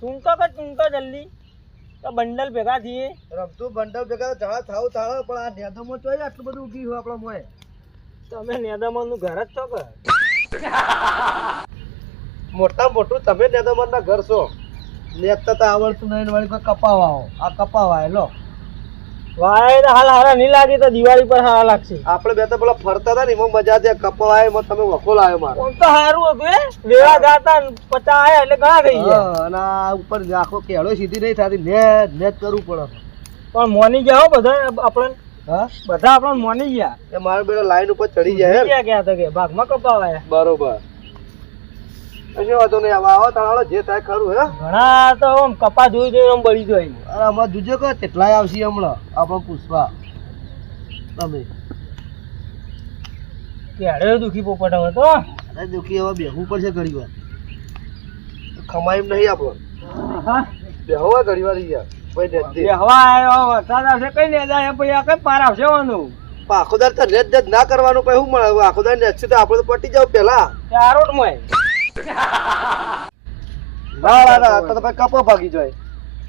ચૂંટો કે ચૂંટો જલ્દી? તો બંડલ ભેગા થઈએ. રમતું બંડલ ભેગા જાળ થાવ થાવ પણ આ નેદોમાં ચોય આટલું બધું ઉગી હોય આપણો મોય તમે નેદામણનું ઘર જ છો કે? મોટા મોટું તમે નેદોમાં ના ઘર છો. નેતા તો આવડતું નહીં વળી કોઈ કપાવા આવો આ કપાવા લો. વાય હાલ હારા નહીં લાગે તો દિવાળી પર હારા લાગશે. આપણે બે તો પેલા ફરતા હતા ને એમાં મજા એમાં તમે વખો લાવ્યો મારો. આમ તો સારું હતું એ વેળા પચા આયા એટલે ઘણા થઈ ગયા. અને ઉપર આખો કેળો સીધી નહીં થતી કરવું પડે. પણ મોની ગયા હો બધા આપણને હા? બધા આપણને મોની ગયા. મારો લાઈન ઉપર ચડી જાય ગયા તો કે ભાગમાં કપાવાયા. બરોબર. કશો વાંધો નહીં. હવે આવો તાળાળો જે થાય ખરું હે? ઘણા તો આમ કપા જોઈ જોઈ આમ બળી જાય. અરે આમાં જોજો કે કેટલાય આવશે હમણાં? આપણે પૂછવા. તમે. ક્યારે દુખી પોપટ હવે તો? અરે દુખી હવે બેહવું પડશે ઘડી વાર. ખમાઈ નહીં આપણો. બેહવા ઘડી વાર યાર ભાઈ નેત દે. બે હવા આવ્યો વરસાદ આવશે કઈ ને જાય? પછી આ કઈ પાર આવશે વાનું પણ આખો દાડ તો નેત ના કરવાનું પછી શું મળે હવે આખો દાડ નેત તો આપણે તો પટી જાવ પેલા આ રોડમાં ના ના ના તો તો પછી કપા ભાગી જાય.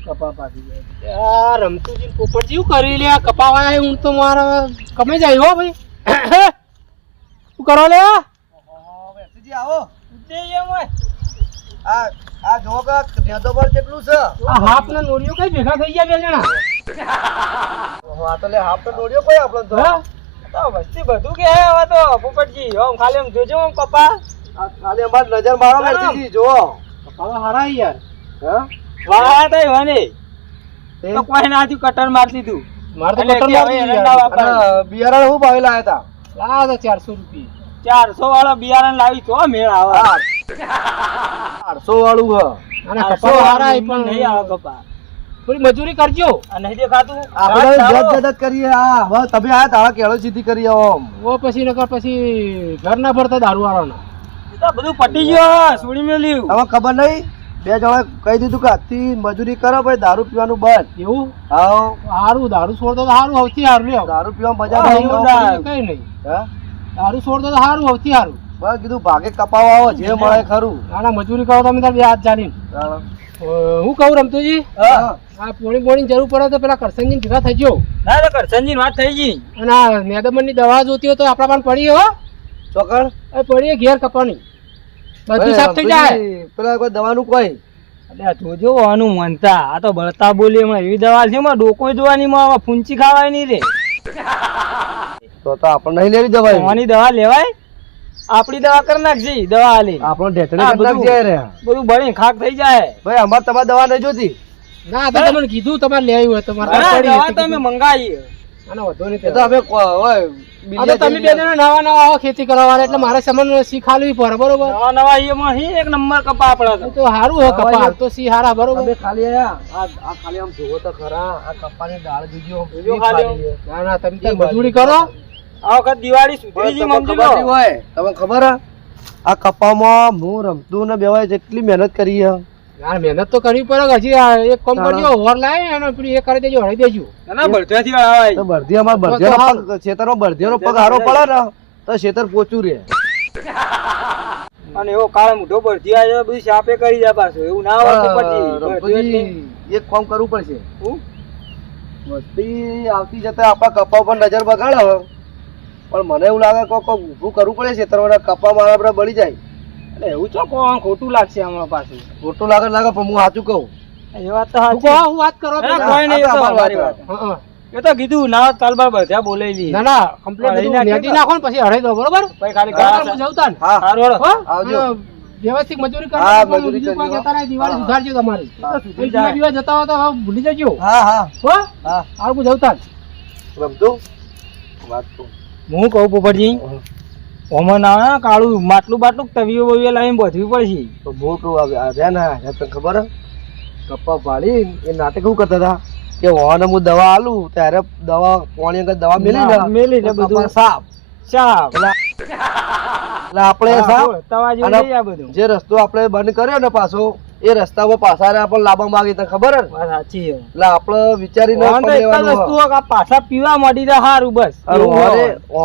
કપા ભાગી જાય. આ રમતુજી પોપટ જેવું કરી લે કપાવાય હું તો મારા કમે જાય હો ભાઈ. શું કરો લે બેસીજી આવો. આ આ જો કે નેદો પર કેટલું છે? આ હાફ ને નોડિયો કઈ ભેગા થઈ ગયા બે જણા? ઓહો, આ તો લે હાફ તો નોડિયો કોઈ આપણો તો. હા? તો વસ્તી બધું કે હવે તો પોપટજી હું ખાલી આમ જોજો આમ કપા. ખાલી અમાર નજર મારો બેસીજી જો કપા હારા યાર. હા? વાહ તો વાની. તો કોઈ નાથી કટર માર દીધું માર તો કટર માર દીધી. અને બિયારણ હું ભાવે લાયા તા? લાયા હતા ચારસો રૂપિયા. ચારસો વાળો બિયારણ લાવી તો મેળ આવે. આઠસો વાળું હ. અને ચારસો કપા હારા પણ નહીં આવે કપા થોડી મજૂરી કરજો. આ નહીં દેખાતું. આપણે જત જત કરીએ. હવે તમે આયા તારા કેળો સીધી કરી આવો ઓ પછી નકર પછી ઘર ના ભરતા દારૂ વાળાના તો બધું પટી ગયો સુડી મેલ્યું. હવે ખબર નહીં? બે જણા કહી દીધું કે આજથી મજૂરી કરો ભાઈ દારૂ પીવાનું બંધ. એવું? હા. સારું દારૂ છોડતો તો સારું સૌથી સારું લ્યો. દારૂ પીવા મજા નહીં. ના. કઈ નહીં. હા? દારૂ છોડતો તો સારું સૌથી સારું બસ કીધું ભાગે કપાવા આવો જે મળે ખરું. નાના મજૂરી કરો તમે તાર બે યાદ ચાલીને. હું. કહું રમતુજી? હા. આ પોણી પોણી જરૂર પડે તો પેલા કરસનજી ભેગા થઈ ગયો ના તો કરસનજી વાત થઈ ગઈ. અને આ મેદમનની દવા જોતી હોય તો આપણા પણ પડી હો. ચોકડ? પડીએ પડી ઘેર કપાની. બધું સાફ થઈ જાય. પેલા કોઈ દવાનું કોઈ? અલ્યા જોજો આનું મનતા. આ તો બળતા બોલી એમાં એવી દવા છે એમાં ડોકો જોવાની માં ફૂંચી ખાવાય નહીં રે. તો તો આપણે નહીં લેવી દવા આની દવા લેવાય? આપણી દવા કરી નાખજી દવા આલી. આપણો ઢેટણે બધું. જાય રે. બધું બળી ખાક થઈ જાય. ભાઈ અમારે તમારે દવા નહીં જોતી ના તમે કીધું તમારે લેવી હોય તમારે દવા હતી તો અમે કીધું. મંગાવી આનો વધો નહીં તો અમે ઓય, આ તમે બે જણા નવા નવા આવો ખેતી કરવા વાળા એટલે મારે સામાન શીખાડવી પડે બરોબર? નવા નવા એમાં હી એક નંબર કપા આપણા તો. તો સારું હોય કપાળ તો સી હારા બરોબર? તમે ખાલી આ આ ખાલી આમ જોવો તો ખરા આ કપ્પાની ડાળ જોજો જોજો ખાલી. ના ના તમે ત્યાં મજૂરી કરો. આ વખત દિવાળી ખબર લો નહીં હોય તમને ખબર આ કપ્પામાં હું રમતું ને બેવાય જેટલી મહેનત કરી હે. યાર મહેનત તો કરવી પડે હજી એક કામ કરજો હોર લાય અને પેલું એ કરી દેજો હળી દેજો. ના બળતેથી આવાય તો બળધી અમાર તો બળદિયાનો પગ ખેતરમાં બળદિયાનો પગ હારો પડે ને તો ખેતર પોચું રહે. અને એવો કાળો મોઢો બળધી આવે બધી સાપે કરી જાય પાછું. એવું ના હોય રમતુજી, એક કામ કરવું પડશે. હું? વસ્તી આવતી જતા આપણા કપા ઉપર નજર બગાડે. પણ મને એવું લાગે કે કોક ઊભું કરવું પડે છે તરવાના કપા મારા બળી જાય. એવું ચો કોણ ખોટું લાગશે હમણાં પાછું. ખોટું લાગે લાગે પણ હું સાચું કહું. એ વાત તો સાચી. હું વાત કરો કોઈ નહીં, એ તો અમારી વાત. વાત. હા, હા. એ તો કીધું ના હોત બધા બોલાવી ના ના કમ્પ્લેટ હળી બધું નાખજો નેટી નાખો ને પછી હળી દો બરોબર? પછી ખાલી બરાબર, હું. જાઉં તાન. હા. સારું આવજો. વ્યવસ્થિત મજૂરી કરો હા, મજૂરી બીજું કોઈ કરજો. દિવાળી સુધારજો તમારી. હા, કોઈ બીજા બીજા જતા હોય તો ભૂલી જજો. હા હા. હો? હા. હારું હું જાઉં તાન. રમતું વાત હું કહું પોપટજી ઓમાં ના કાળું માટલું બાટલું તવીઓ બવીઓ લાવીને બોધવી પડશે. તો મોટું આવે. આ રહ્યા ને તને ખબર કપ્પા પાડી એ નાટક શું કરતા હતા? કે વાહન હું દવા આલું ત્યારે દવા પાણી આગળ દવા મેલી ને મેલી ને બધું. સાફ સાપ. એટલે આપણે બધું. જે રસ્તો આપણે બંધ કર્યો ને પાછો એ રસ્તામાં પાછા રે આપણને લાંબા માંગી તને ખબર હે? સાચી એટલે આપણે વિચારીને ઓન તો પગ એક જ લેવાનું વસ્તુ હોય. હોય કે આ પાછા પીવા માંડી તો સારું બસ.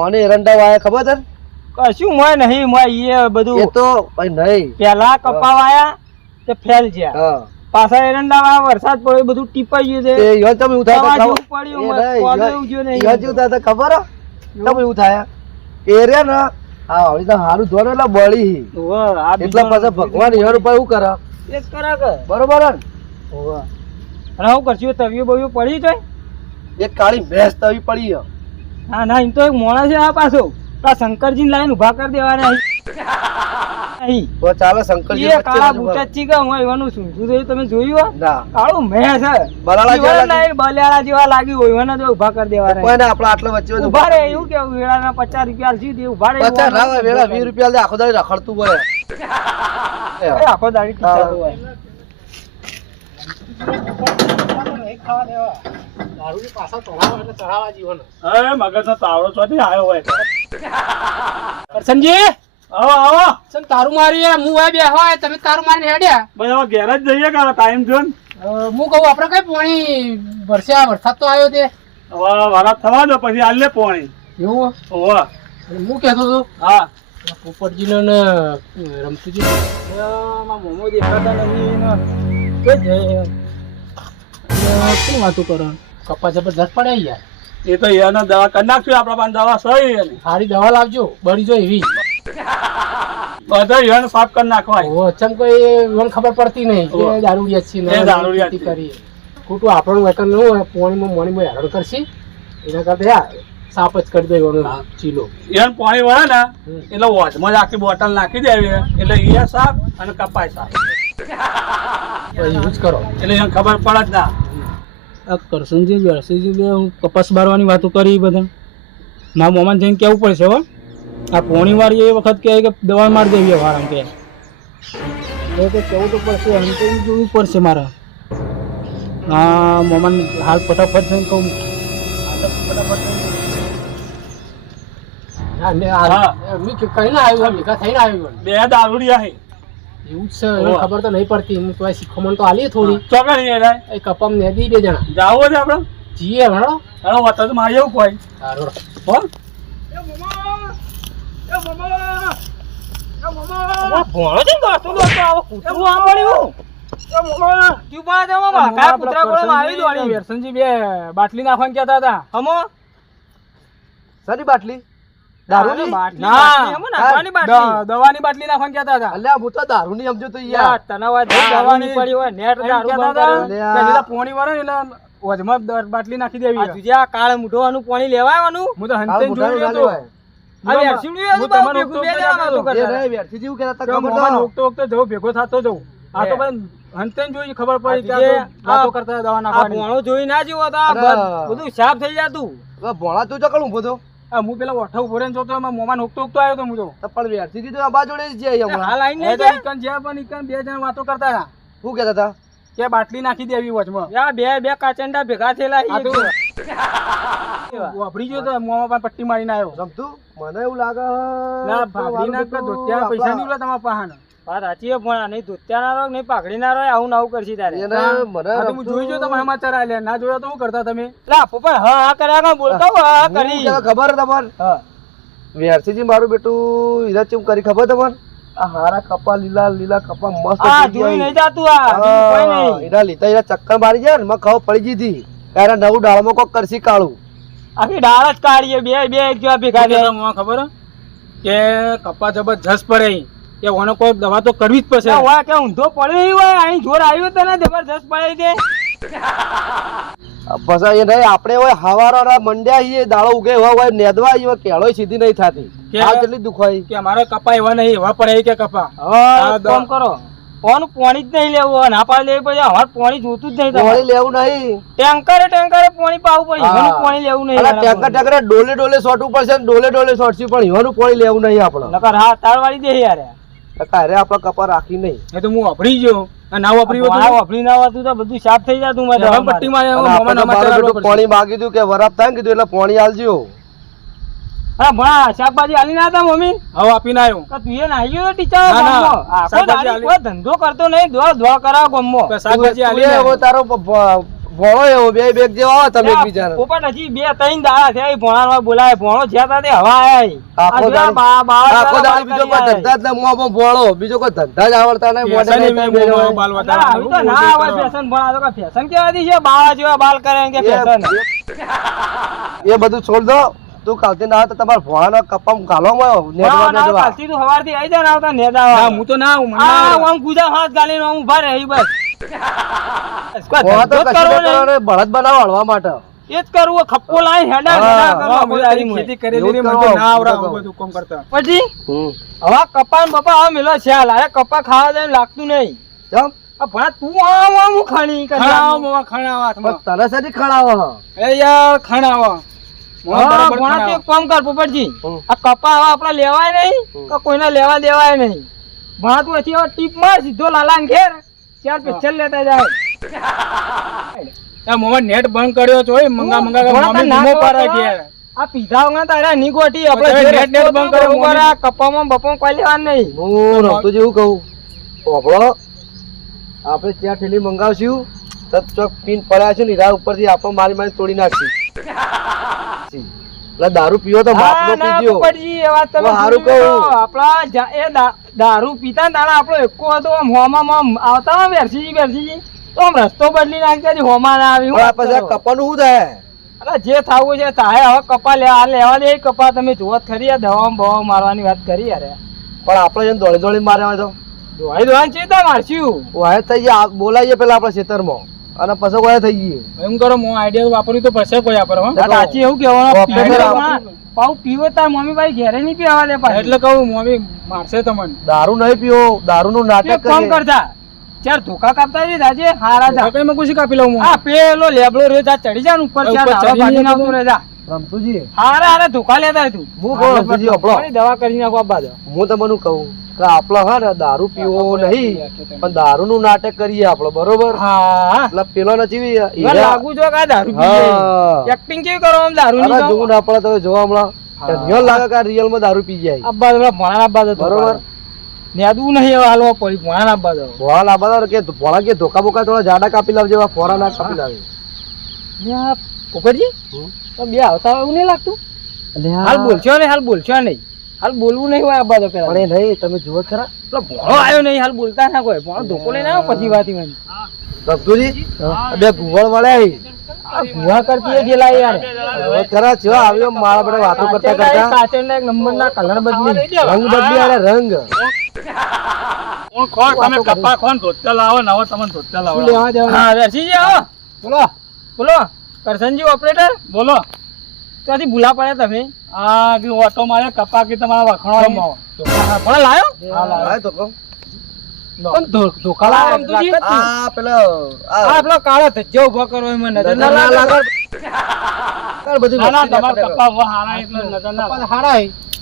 ઓને એરંડા વાયા ખબર છે કશું મોય નહીં મોય એ એ બધું તો નહીં. પેલા કપાવાયા તે ફેલ ગયા. પાછા એરંડા વરસાદ પડ્યો બધું ટીપાઈ ગયું છે. એ યો તમે એવું તો ખબર- પડ્યું, મસ્ત નહીં, કોદો ઈવન- એવું જેવું નહીં. ઈવન જેવું થાય તો ખબર? તમે એવું એરે ને હા હવે તો હારું ધોરણ એટલે બળી એટલા બીજો- ભગવાન ઈવન ઉપર એવું કરે. એ કરા કે. બરોબર ને? ઓવે. અને હું કરશું તવિયું બવિયું પડી તો એક કાળી ભેંસ તવી પડી હા ના ના એમ તો એક મોણા છે આ પાછો. આ શંકરજી લાઈન ઊભા કરી દેવાના અહીં. અહીં તો ચાલો શંકરજી એ કાળા બુટા ચીકા હું એવાનું શું શું તમે જોયું? ના. કાળું મેં છે. બલાળા જેવા લાગે. જેવા હોય એવાના ઊભા કરી દેવાના કોઈને આપણા આટલા વચ્ચે ઊભા રે એવું કેવું? વેળાના પચાસ રૂપિયા જી દે ઊભા રે પચાસ ના વેળા રૂપિયા આખો દાડી રખડતું હોય. આખો દાડી હોય. નહીં ખાવા દેવા. દારૂની પાછા ચડાવવા એટલે ચડાવવા જીવન. હવે મગજનો તાવડો ચોથી આવ્યો હોય. કરશનજી? આવો તારું મારી હું આ બે હોય તમે તારું મારી હેડ્યા. ભાઈ હવે ઘેર જ જઈએ કે ટાઈમ જો ને. હું કહું આપણે કઈ પાણી વરસે આ વરસાદ તો આવ્યો તે. હવે વારા થવા દો પછી આલે પોણી. એવું? અને હું કહેતો હતો હા. પોપટજીનો ને રમતુજી માં મોમો દેખાતા શું વાતો કરો? કપા જબરદસ્ત પડે યાર. એ તો એને દવા કરી નાખશું આપણા પાસે દવા સહી એની સારી દવા લાવજો બળી જો એવી. બધા યણ સાફ કરી નાખવા ઓ અચમ કોઈ મને ખબર પડતી નહીં કે. દારૂડિયા છે ને દારૂડિયા. કરીએ. ખોટું આપણું વેતન ન હોય પોણીમાં મોણીમાં હેરાન કરશી. એના કરતા યાર સાપ જ કરી દે હા. ચીલો. એને પાણી વળે ને એટલે વોચમાં જ આખી બોટલ નાખી દેવી. એટલે એ સાફ અને કપાય સાફ. એવું જ કરો. એટલે એને ખબર પડે જ ના. આ કરશનજી બેરસીજી બે હું કપાસ બારવાની વાતો કરી બધા. ના મોમાન જઈને કેવું પડશે હો? આ પોણી વાર એ વખત કહે કે દવા મારી દેવી વાર આમ કે એ તો કેવું તો પડશે એમ તો જોવું પડશે મારે. હા મોમાન હાલ ફટાફટ જઈને કહું. ફટાફટ હા, હા. આ- કઈ ના આવ્યું ભેગા થઈને આવ્યું બે દારૂડિયા એવું છે એને ખબર તો નહીં પડતી. હું તો આ શીખવણ તો આલી થોડી. ચોકડ નહીં એરાય એ કપમ ને દી બે જણા. જાવો છે આપણે? જીએ હણો વાત તો માં આવ્યો કોઈ. સારું હો. ભણો છે ને દોસ્તો દોસ્તો આવો કૂતરું આ પડ્યું. તું કૂતરા કોળમાં આવી દોડી. વેરસનજી બે બાટલી નાખવાની કહેતા હતા. હમો? સારી બાટલી? દારૂની? બાટલી ના. બાટલી હમો નાખવાની બાટલી દ- દવાની બાટલી નાખવાનું કહેતા હતા. અલ્યા હું તો દારૂની સમજો તો યાર. યાર તને વાત દવાની પડી હોય નેટ દારૂ કહેતા હતા? કરે. અલ્યા. કે સીધા પોણી વાળે એટલે વજમાં બાટલી નાખી દેવી. તુજે આ કાળ મૂઢવાનું પાણી લેવાયવાનું? હું તો જોઈ રહ્યો ભેગું હતા. થતો જવું. આ તો હે. ભાઈ હંતે જોઈ ખબર પડી વાતો કરતા દવા આ નાખવાની. જોઈ ના જેવો. બધ- બધું સાફ થઈ જાતું. ભોળા તું ચકલ ઊભો તો આ હું પેલા ઓઠા ઊભો રહીને જોતો એમાં મોમાં ઓગતો ઓગતો આવ્યો તો હું તો પણ વેરથી કીધું આ બાજુ જોડે જ હમણાં. હાલ આઈને એ તો ઇકન જ્યાં પણ ઇકન બે જણ વાતો કરતા હતા. શું કહેતા હતા? કે બાટલી નાખી દેવી વચમાં. યા બે બે કાચંડા ભેગા થયેલા આ તો છે. વાપરી ગયો તો મોમાં પણ પટ્ટી મારીને આવ્યો. સમજુ? મને એવું લાગે ના ભાભી ના પૈસા નહીં તમારા પાસે વાત સાચી છે પણ આ નહીં ધોત્યા ના રહો નહીં પાઘડી ના રહો આવું ને કરશી તારે. એને મને આ હું જોઈ જો તમે સમાચાર આલ્યા ના જોયા તો શું કરતા તમે? લા પપ્પા હા હા કર્યા કાં બોલતો હોય, હા કરી. ખબર હે તમને? હા. વેરસીજી મારું બેટું ઈરા ચેમ કરી ખબર તમને? આ હારા કપા લીલા લીલા કપા મસ્ત આ જોઈ નહીં જાતું આ બીજું કોઈ હા, નહીં. એના લીધા એના ચક્કર મારી જાય ને મને ખબર પડી જીધી ત્યારે નવું ડાળમાં કોક કરશી કાળું. આખી ડાળ જ કાઢીએ બે બે એક જેવા ભેગા ખબર કે કપા જબરજસ્ત પડે. કે ઓનો કોઈ દવા તો કરવી જ પડશે. ના, હોય કે ઊંધો પડ્યો હોય અહીં જોર આવ્યો તને જબરજસ્ત પડાઈ દે પછી એ નહીં આપણે હોય હવારા મંડ્યા છીએ દાળો ઉગે એવા હોય નેદવા હોય કેળો સીધી નહીં થતી. આ કેટલી દુખાય કે અમારે કપા એવા નહીં એવા પડે કે કપા. હવે કામ કરો. કોનું પાણી જ નહીં લેવું હોય ના પાડી લેવું પડે અમારે પાણી જોતું જ નહીં પાણી લેવું નહીં. ટેન્કરે ટેન્કરે પાણી પાવું પડે. એનું પાણી લેવું નહીં ટેન્કર એના ટેકર ડોલે ડોલે સોટવું પડશે ને ડોલે ડોલે સોટશું પણ એવાનું પાણી લેવું નહીં આપણે. નકર હા તાર વાળી દે યાર. કારે આપણે કપા રાખી નહીં. એ તો હું વાપરી ગયો. ના વાપરી હોત? વાપરી ના હોતું તો બધું સાફ થઈ જતું મેં હવે પટ્ટી મારે. અને હવે મોમાં આપણે તો નામાં મારું ચડાવવો બેટું પડશે. પાણી માગી દીધું કે વરાપ થાય ને કીધું એટલે પાણી આલજો. હા ભણા શાકભાજી આલી ના હતા મમ્મી? હવે આપીને આવ્યો. કે તું એ નાહી ગયો ટીચર. કોઈ ધંધો કરતો નહીં દોડ દોડ કરાવ ગમો શાકભાજી આલી તારો ભણો એવો બે બેગ જેવા આવે તમે એકબીજાને. ઉપર હજી બે ત્રણ દાડા થયા એ ભોણામાં બોલાય ભોણો જ્યાં તા હવા આયા આખો જોયા દાડી- બીજો કોઈ ધંધા જ ના મોંમાં ભણો બીજો કોઈ ધંધા જ આવડતા નહીં મોઢે. આવી તો ના આવે ફેશન ભણા તો ફેશન કેવા દી છે બાવા જેવા બાલ કરે કે ફેશન. એ બધું છોડ દો. તું કાલથી ના આવે તો તમારા ભોળાનો કપામ ગાલો માં નેટમાં ના, ના, બેઠવા. કાલથી તું સવારથી આઈ જા ને આવતા નેદા હું તો ના આવું, આવડે. આમ ગુજા હાથ ગાલીને હું ઊભા રહે બસ. બળદ બનાવો હળવા માટે. એ જ કરવું ખપ્પો હેડા ખેતી કરેલી ને. બધું કામ કરતા. પછી? હવે કપા બપા હવે મેલો છે અરે કપા ખાવા દે લાગતું નહીં. ચમ? ભણા તું આમ આમ ખાણી ખાણાવો ખાણાવો તને એ યાર ખાણાવો. એક કામ કર પોપટજી. આ કપા હવે આપડે લેવાય નહીં. કે કોઈને લેવા દેવાય નહીં? ભણા તું અહીંથી ટીપ માર સીધો લાલા ઘેર. ચાર પેચલ લેતા જાય. આ મામા નેટ બંધ કર્યો છો એ મંગા મંગા કે મમ્મી પડે? ઘેર. આ પીધા વગર તારે ની ગોટી આપણે નેટ નેટ બંધ કર્યો કરો, આ કપામાં બપામાં કોઈ લેવા નહીં. હું રમતો જેવું કહું. ઓભળો આપણે ત્યાં ઠેલી મંગાવશું તો ચોક પીન પડ્યા છે ને એના ઉપરથી આપણે મારી મારી તોડી નાખશું. એટલે દારૂ પીવો તો હા, બાપનો પીજો. પોપટજી, એ વાત તમે હું હારું કહું. આપણા એ દારૂ પીતા દાણા આપણો એકો હતો આમ હોમાં આમ આવતા હોય બેરસીજી બેરસીજી. તો આમ રસ્તો બદલી નાખતા હતી, હોમા ના આવી પણ પછી કપાનું શું થાય? અરે જે થવું છે થાય હવે કપા લેવા આ લેવા દે કપા. તમે જોવા ખરી આ દવા બવા મારવાની વાત કરી યાર પણ આપણે જેમ દોડી દોડી માર્યા હોય તો? દોડી દોડી ચેતા મારશું? વાય થઈ જાય બોલાઈએ પેલા આપણા ખેતરમાં. અને પછી કોઈ થઈ ગઈએ એમ કરો હું આઈડિયા વાપરી તો પછી કોઈ આપર હો. સાચી એવું કહેવાનું આપણે પીવે પેલા ના. પાઉં પીવો તાર મમ્મી ભાઈ ઘેરે નહીં પીવા દે પાછા. એટલે કહું મમ્મી મારશે તમને. દારૂ નહીં પીવો દારૂ નું નાટક કામ કરતા ચાર ધોકા કાપતા જઈ રાજે હારા જા. કઈ માં ખુશી કાપી લઉં હું? આ પેલો લેબડો રે જા ચડી જા ઉપર ચાર ધાવા ચડી ભાગીને રે જા. રમતુજી. હારા હારા ધોકા લેતા તું. હું કહું રમતુજી આપણો દવા કરી નાખો આ બાજુ. હું તમને કહું? કે આપણે હા ને દારૂ પીવો નહીં. પણ દારૂ નું નાટક કરીએ આપણે બરોબર? એટલે પેલો નથી લાગુ જો કે દારૂ એક્ટિંગ કેવી કરો આમ દારૂ ની જોવું ના પડે તમે જોવા હમણાં રિયલ લાગે કે રિયલમાં દારૂ પી જાય. અબ્બા ભણા અબ્બા બરોબર. નેદવું નહીં હવે હાલવા પડી ભણા ના ભણા ભોળા લાંબા કે ભણા કે ધોકા બોકા થોડા જાડા કાપી લાવજે ફોરા ના કાપી લાવે. પોપટજી બે આવતા એવું નહીં લાગતું? હાલ બોલશો ને હાલ બોલશો નહીં. હાલ બોલવું નહીં હોય આ બાજુ પેલા. પણ એ નહીં તમે જુઓ ખરા. એટલે ભોણો આવ્યો નહીં હાલ બોલતા ના કોઈ. ભોણો ધોકો લઈને આવ્યો પછી વાત મને ભક્તુજી બે ગુવળ વળ્યા આ ભૂવા કરતી ગેલા યાર. ખરા જો આવ્યો મારા બધા વાતો કરતા કરતા. કાચંડા એક નંબર ના કલર બદલી. રંગ બદલી અરે રંગ. કોણ ખોર તમે કપા ખોન ધોતા લાવો નવો તમને ધોતા લાવો. લેવા જાવ હા દર્શીજી આવો બોલો. બોલો કરશનજી ઓપરેટર બોલો. ત્યાંથી ભૂલા પડ્યા તમે? આ કે ઓટો મારે કપા કે તમારા વખણવા પણ લાયો? હા તો કહું. પણ ધો- ધોકા લાવો પેલો પેલો કાળો ધજ્જો ઊભો કરો એમાં નજર ના ના લાગે. લાગે બધી ના ના વસ્તી તમારા દેખાડે. કપા બહુ હારા એટલે નજર ના લાગે. હારા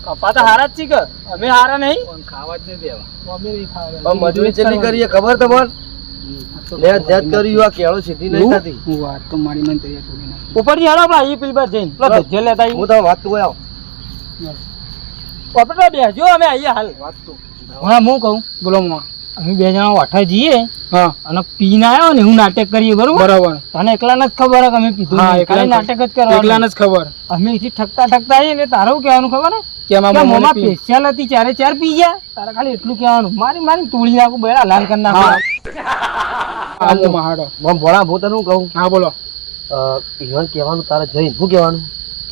કપા તો હારા જ છે અમે હારા નહીં. કોણ ખાવા જ નહીં મજૂરી કેટલી કરીએ ખબર તમારે? ધ્યાન કર્યું આ કેળો સીધી નહીં થતી. હું વાત તો મારી મને તૈયાર થોડી ના ઉપરથી હાલો આપણા ઈ પેલી જઈને. પેલો ધજ્જો લેતા હું તો વાત કહું આવ. ઓપરેટર બેસજો અમે આવીએ હાલ. હા હું કહું બોલો અમે બે જણા વાઠા જઈએ હા. અને પીને આવ્યો ને હું નાટક કરીએ બરોબર? બરાબર. તને એકલા જ ખબર હે કે અમે પીધું હા, એકલા નાટક જ કરવા એકલા જ ખબર. અમે અહીંથી ઠકતા ઠકતા આવીએ એટલે તારું કહેવાનું ખબર ને કે આમાં મોમાં સ્પેશિયલ હતી ચારે ચાર પી ગયા. તારે ખાલી એટલું કહેવાનું. મારી મારી તોડી નાખું બેડા લાલ કરી નાખું. ભોળા હું શું કહું. હા બોલો. ઈવન કહેવાનું તારે જઈ શું કહેવાનું?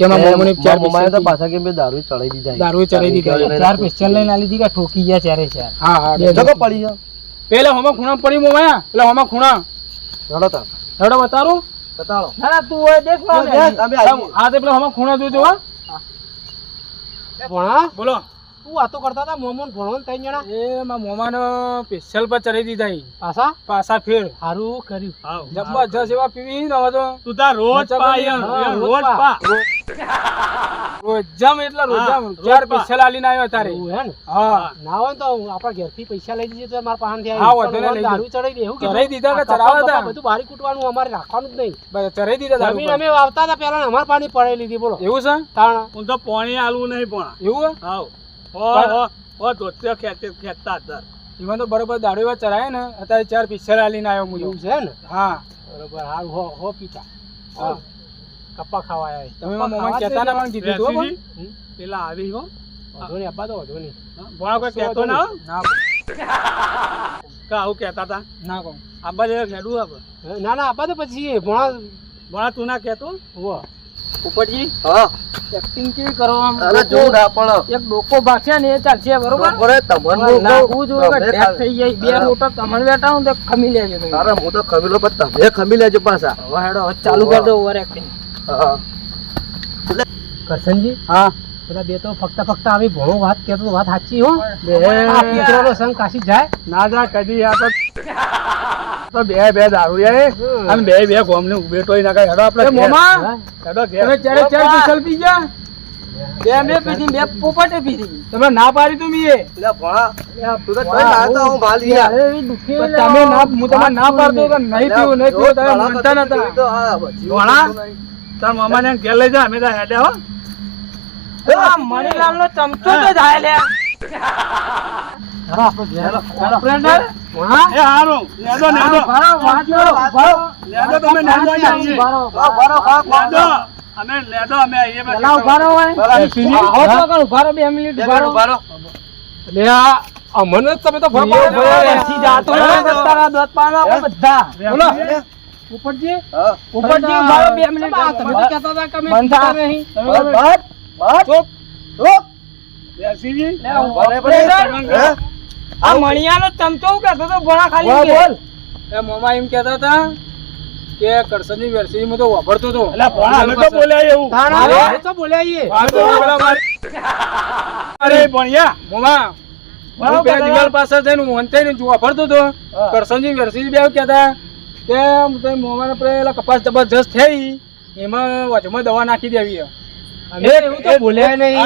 કે મારા ચાર મારા તો પાછા કે બે દારૂ ચડાઈ દીધા દારૂ ચડાઈ દીધા. ચાર સ્પેશિયલ લઈને આલી દીધા ઠોકી ગયા ચારે ચાર. હા હા જગો પડી ગયો પેલા હમા ખૂણા પડી મોમાં પેલા હમા ખૂણા? ચડો તાર. હેડો બતારું બતાડો. ના ના તું હોય દેખમાં બેસ, અમે આવીએ. હા તે પેલા હમા ખૂણા જોજો હા. બોલો. તું વાતો કરતા હતા મોમો ને ત્રણ જણા? એ મારા મોમાનો સ્પેશિયલ પર ચડાઈ દીધા ઈ. પાછા? પાછા ફેર. સારું કર્યું. જબરજસ્ત એવા પીવી ને હવે તું? તાર રોજ પા કરી. યાર, હા, યાર, રોજ રોજ પા. પા. રોજામ એટલે રોજામ ચાર પા. સ્પેશિયલ આવ્યો તારે. હે ને? હા. ના હોય તો આપણા ઘેરથી પૈસા લઈ જઈએ તો મારા પાસેથી હા, આવી. વધુ લઈ દારૂ ચડાઈ દે એવું ચડાઈ દીધા કે આ કપા ચડાવવા બપા હતા? બધું બારી કૂટવાનું અમારે રાખવાનું જ નહીં. ચડાઈ દીધા જમીન અમે વાવતા હતા પેલા અમારે પાણી પડાઈ લીધી બોલો. એવું છે? તાણ. હું તો પાણી આલવું નહીં પણ. એવું હે? ધોતિયો હતા એમાં તો બરોબર દારૂ એવા ચડાય ને અત્યારે ચાર પિક્ચર આલીને આવ્યો હું એવું છે ને? હા. બરોબર હાલ હો હો પીતા. હા. કપ્પા ખાવા આયા તમે મારા મોમાં કહેતા ના મને કીધું તો પણ. પેલા આવી હો. વાંધો નહીં અબ્બા તો વાંધો નહીં. ભણા કોઈ કહેતો ના ના કે આવું કહેતા હતા ના કહું. આબા જે ખેડું આપ. ના ના આપવા તો પછી ભણા ભણા તું ના કહેતો? હો પોપટજી હા. એક્ટિંગ કેવી કરો અરે જો ના પણ. એક ડોકો ભાગશે ને એ ચાલશે બરોબર? બરોબર તમને લાગવું જોઈએ કે તમે થઈ જાય. બે. મોટા તમને બેઠા હું તો ખમી લેજો તમે. તારે હું તો ખમીલો પણ તમે ખમી લેજો પાછા. હવે હેડો ચાલુ કર દો ઓવર એક્ટિંગ હા. કરશનજી હા. પેલા બે તો ફક્ત ફક્ત આવી ભણો વાત કેતો તો વાત સાચી હો. બે. સંગ કાશી જાય. ના જા કદી આ તો તો બે બે દારૂ અને બે બે ગોમ ને ઉભે તોય ના કઈ હેડો આપણે મોમા? હેડો ઘેર. ચારે ચાર કિસલ પી ગયા? બે મે પીધી બે પોપટે પીધી તમે ના પાડી તું મીએ? લે ભણા તું તો ના તો હું ભાલી તમે ના હું તમે ના પાડતો કે નહીં પીવું નહીં પીવું તમે માનતા નતા. ભણા તાર મામા ને ઘેર લઈ જા અમે તો હેડે હો. મણીલાલ નો ચમચો તો જાય લે હા? એ હારું નેદો અમને તમે તો બેસી બધા. બોલો. પોપટજી ઉપરથી ઉભારો બે મિનિટ. તમે તો કહેતા હતા કે અમે બંધ. થા. પીતા નહીં તમે બોલો. બેસીજી. લે, operator. આ મણિયાનો ચમચો હું કહેતો તો ભણા ખાલી બોલ એ મોમા એમ કહેતા હતા કે કરસનની વેરસીમાં તો વાપરતો હતો. એટલે ભણા અમે તો બોલ્યા એવું. અમે તો બોલ્યા અરે ભણિયા. મોમા હું બે દિવાલ પાસે જઈને હું અંતે ને વાપરતો હતો. કરસનજી વેરસી બે કહેતા. કે તો મોમાને પેલા કપાસ જબરજસ્ત થઈ એમાં વચમાં દવા નાખી દેવી. એ એવું તો બોલ્યા નહીં.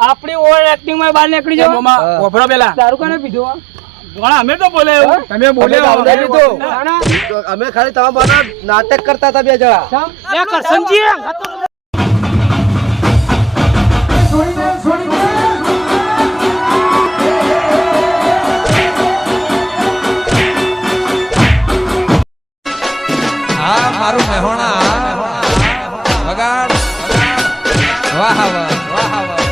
આપણી ઓવર એક્ટિંગમાં બહાર નીકળી મોમાં વાપરો પેલા દારૂ કોને પીધો? અમે તો તમે ખાલી તમારા નાટક કરતા હતા બે જણા. મારું મહેણા વાહ વાહ વાહ વાહ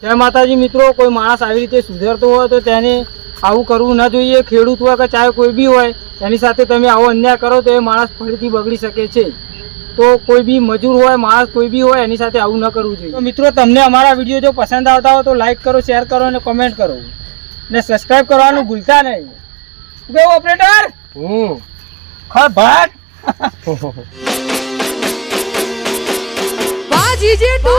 જય માતાજી મિત્રો, કોઈ માણસ આવી રીતે સુધરતો હોય તો તેને આવું કરવું ના જોઈએ. ખેડૂત હોય કે ચાહે કોઈ બી હોય, એની સાથે તમે આવો અન્યાય કરો તો એ માણસ ફરીથી બગડી શકે છે. તો કોઈ બી મજૂર હોય, માણસ કોઈ બી હોય, એની સાથે આવું ન કરવું જોઈએ. તો મિત્રો, તમને અમારા વીડિયો જો પસંદ આવતા હોય તો લાઈક કરો શેર કરો અને કોમેન્ટ કરો. ને સબસ્ક્રાઈબ કરવાનું ભૂલતા નહીં. ઓપરેટર કહેવું ખબર બાજી જેટુ